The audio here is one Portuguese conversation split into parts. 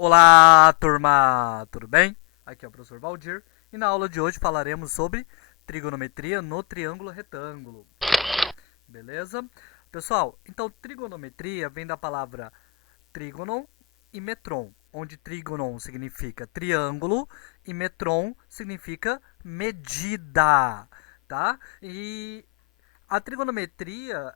Olá, turma! Tudo bem? Aqui é o professor Valdir e na aula de hoje falaremos sobre trigonometria no triângulo retângulo. Beleza? Pessoal, então trigonometria vem da palavra trígonon e metron, onde trígonon significa triângulo e metron significa medida, tá? E a trigonometria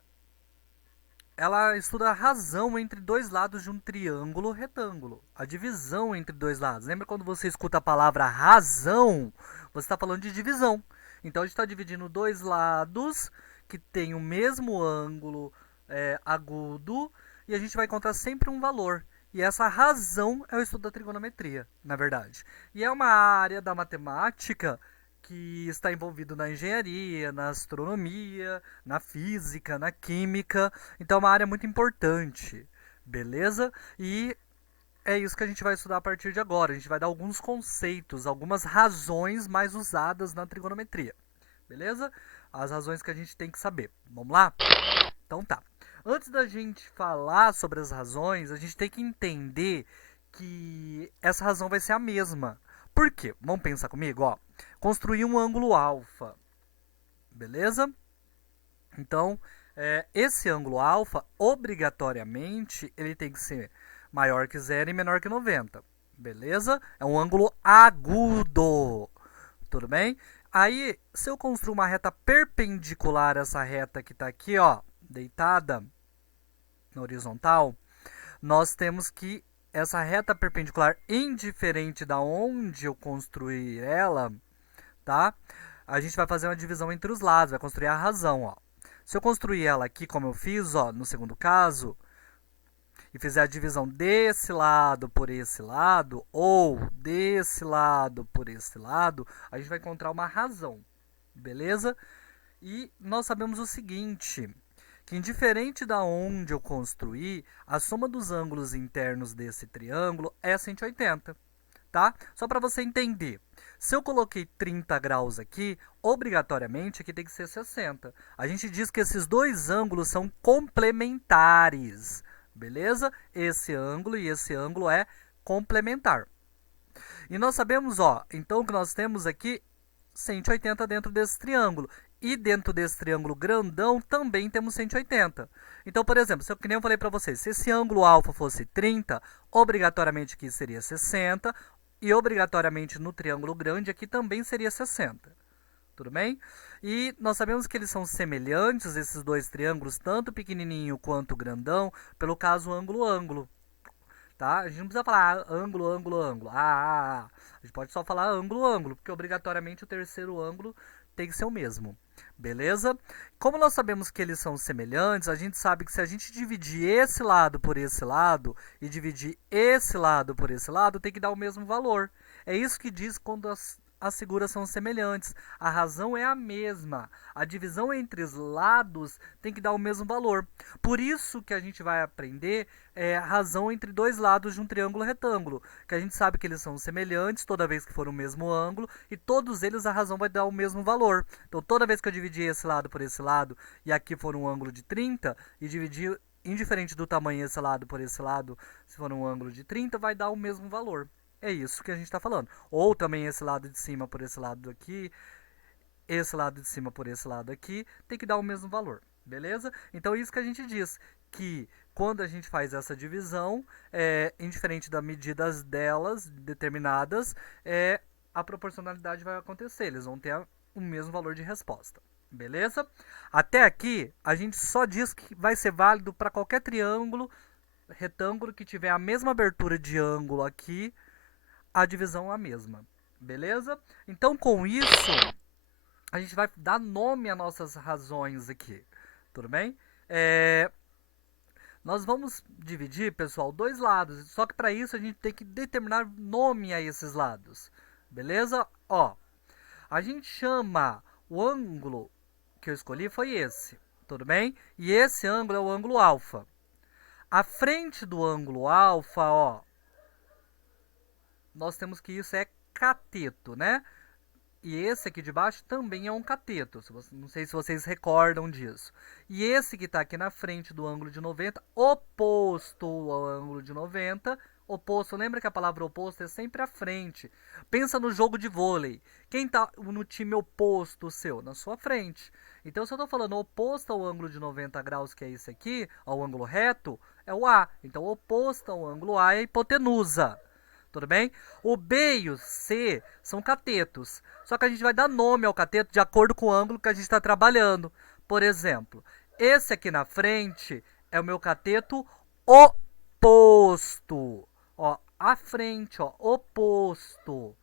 ela estuda a razão entre dois lados de um triângulo retângulo. A divisão entre dois lados. Lembra quando você escuta a palavra razão? Você está falando de divisão. Então a gente está dividindo dois lados que têm o mesmo ângulo agudo e a gente vai encontrar sempre um valor. E essa razão é o estudo da trigonometria, na verdade. E é uma área da matemática que está envolvido na engenharia, na astronomia, na física, na química. Então é uma área muito importante, beleza? E é isso que a gente vai estudar a partir de agora. A gente vai dar alguns conceitos, algumas razões mais usadas na trigonometria, beleza? As razões que a gente tem que saber. Vamos lá? Então tá. Antes da gente falar sobre as razões, a gente tem que entender que essa razão vai ser a mesma. Por quê? Vamos pensar comigo, ó. Construir um ângulo alfa, beleza? Então, esse ângulo alfa, obrigatoriamente, ele tem que ser maior que zero e menor que 90, beleza? É um ângulo agudo, tudo bem? Aí, se eu construir uma reta perpendicular a essa reta que está aqui, ó, deitada na horizontal, nós temos que essa reta perpendicular, indiferente da onde eu construir ela, tá? A gente vai fazer uma divisão entre os lados, vai construir a razão, ó. Se eu construir ela aqui, como eu fiz, ó, no segundo caso, e fizer a divisão desse lado por esse lado, ou desse lado por esse lado, a gente vai encontrar uma razão, beleza? E nós sabemos o seguinte, que indiferente da onde eu construir, a soma dos ângulos internos desse triângulo é 180, tá? Só para você entender. Se eu coloquei 30 graus aqui, obrigatoriamente aqui tem que ser 60. A gente diz que esses dois ângulos são complementares, beleza? Esse ângulo e esse ângulo é complementar. E nós sabemos, ó, então que nós temos aqui 180 dentro desse triângulo. E dentro desse triângulo grandão também temos 180. Então, por exemplo, se eu, que nem eu falei para vocês, se esse ângulo alfa fosse 30, obrigatoriamente aqui seria 60, e obrigatoriamente no triângulo grande aqui também seria 60. Tudo bem? E nós sabemos que eles são semelhantes, esses dois triângulos, tanto pequenininho quanto grandão, pelo caso ângulo-ângulo. Tá? A gente não precisa falar ângulo, ângulo, ângulo. A gente pode só falar ângulo, ângulo, porque obrigatoriamente o terceiro ângulo tem que ser o mesmo. Beleza? Como nós sabemos que eles são semelhantes, a gente sabe que se a gente dividir esse lado por esse lado e dividir esse lado por esse lado, tem que dar o mesmo valor. É isso que diz quando as figuras são semelhantes. A razão é a mesma. A divisão entre os lados tem que dar o mesmo valor. Por isso que a gente vai aprender a razão entre dois lados de um triângulo retângulo, que a gente sabe que eles são semelhantes toda vez que for o mesmo ângulo, e todos eles a razão vai dar o mesmo valor. Então, toda vez que eu dividir esse lado por esse lado, e aqui for um ângulo de 30, e dividir, indiferente do tamanho esse lado por esse lado, se for um ângulo de 30, vai dar o mesmo valor. É isso que a gente está falando. Ou também esse lado de cima por esse lado aqui, esse lado de cima por esse lado aqui, tem que dar o mesmo valor. Beleza? Então, é isso que a gente diz, que quando a gente faz essa divisão, indiferente das medidas delas, determinadas, a proporcionalidade vai acontecer. Eles vão ter o mesmo valor de resposta. Beleza? Até aqui, a gente só diz que vai ser válido para qualquer triângulo, retângulo que tiver a mesma abertura de ângulo aqui, a divisão é a mesma. Beleza? Então, com isso, a gente vai dar nome às nossas razões aqui. Tudo bem? Nós vamos dividir, pessoal, dois lados. Só que para isso a gente tem que determinar nome a esses lados. Beleza? Ó, a gente chama o ângulo que eu escolhi foi esse. Tudo bem? E esse ângulo é o ângulo alfa. A frente do ângulo alfa, ó, nós temos que isso é cateto, né? E esse aqui de baixo também é um cateto. Não sei se vocês recordam disso. E esse que está aqui na frente do ângulo de 90, oposto ao ângulo de 90, Oposto, lembra que a palavra oposto é sempre à frente. Pensa no jogo de vôlei. Quem está no time oposto seu? Na sua frente. Então, se eu estou falando oposto ao ângulo de 90 graus, que é esse aqui, ao ângulo reto, é o A. Então, oposto ao ângulo A é a hipotenusa. Tudo bem? O B e o C são catetos. Só que a gente vai dar nome ao cateto de acordo com o ângulo que a gente está trabalhando. Por exemplo, esse aqui na frente é o meu cateto oposto. Ó, à frente, ó, oposto.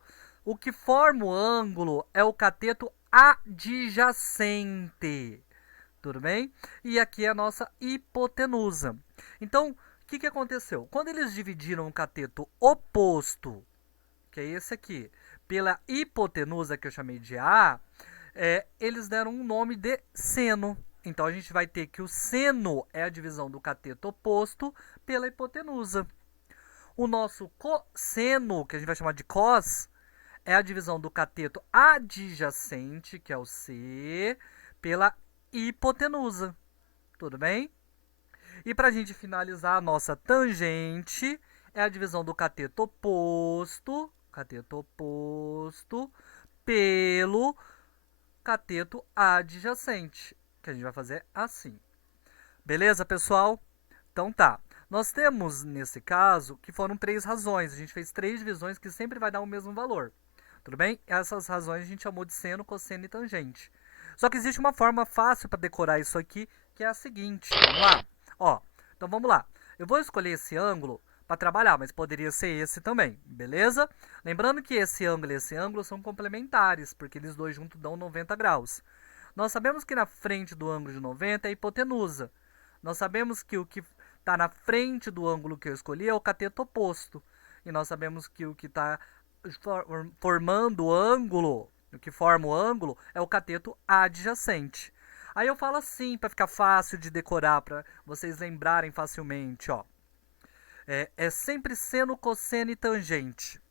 O que forma o ângulo é o cateto adjacente. Tudo bem? E aqui é a nossa hipotenusa. Então, o que aconteceu? Quando eles dividiram o cateto oposto, que é esse aqui, pela hipotenusa, que eu chamei de A, eles deram um nome de seno. Então, a gente vai ter que o seno é a divisão do cateto oposto pela hipotenusa. O nosso cosseno, que a gente vai chamar de cos, é a divisão do cateto adjacente, que é o C, pela hipotenusa. Tudo bem? E para a gente finalizar, a nossa tangente é a divisão do cateto oposto pelo cateto adjacente, que a gente vai fazer assim. Beleza, pessoal? Então tá. Nós temos, nesse caso, que foram 3 razões. A gente fez 3 divisões que sempre vai dar o mesmo valor. Tudo bem? Essas razões a gente chamou de seno, cosseno e tangente. Só que existe uma forma fácil para decorar isso aqui, que é a seguinte. Vamos lá? Ó, então vamos lá. Eu vou escolher esse ângulo para trabalhar, mas poderia ser esse também, beleza? Lembrando que esse ângulo e esse ângulo são complementares, porque eles dois juntos dão 90 graus. Nós sabemos que na frente do ângulo de 90 é a hipotenusa. Nós sabemos que o que está na frente do ângulo que eu escolhi é o cateto oposto. E nós sabemos que o que está formando o ângulo, o que forma o ângulo, é o cateto adjacente. Aí eu falo assim, para ficar fácil de decorar, para vocês lembrarem facilmente, ó. É sempre seno, cosseno e tangente,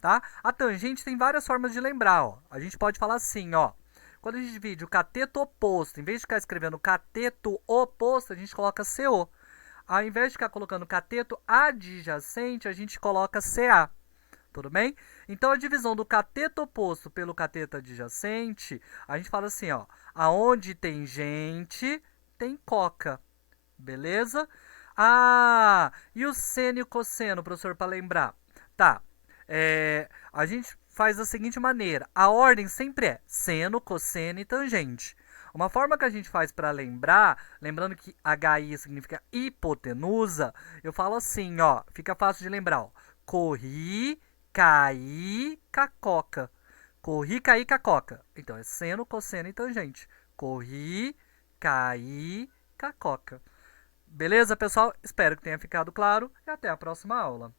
tá? A tangente tem várias formas de lembrar, ó. A gente pode falar assim, ó. Quando a gente divide o cateto oposto, em vez de ficar escrevendo cateto oposto, a gente coloca CO. Ao invés de ficar colocando cateto adjacente, a gente coloca CA. Tudo bem? Então, a divisão do cateto oposto pelo cateto adjacente, a gente fala assim, ó. Aonde tem gente, tem coca. Beleza? Ah, e o seno e o cosseno, professor, para lembrar? Tá. A gente faz da seguinte maneira. A ordem sempre é seno, cosseno e tangente. Uma forma que a gente faz para lembrar, lembrando que HI significa hipotenusa, eu falo assim, ó, fica fácil de lembrar, ó. Corri, caí, cacoca. Corri, caí, cacoca. Então, é seno, cosseno e tangente. Corri, caí, cacoca. Beleza, pessoal? Espero que tenha ficado claro e até a próxima aula.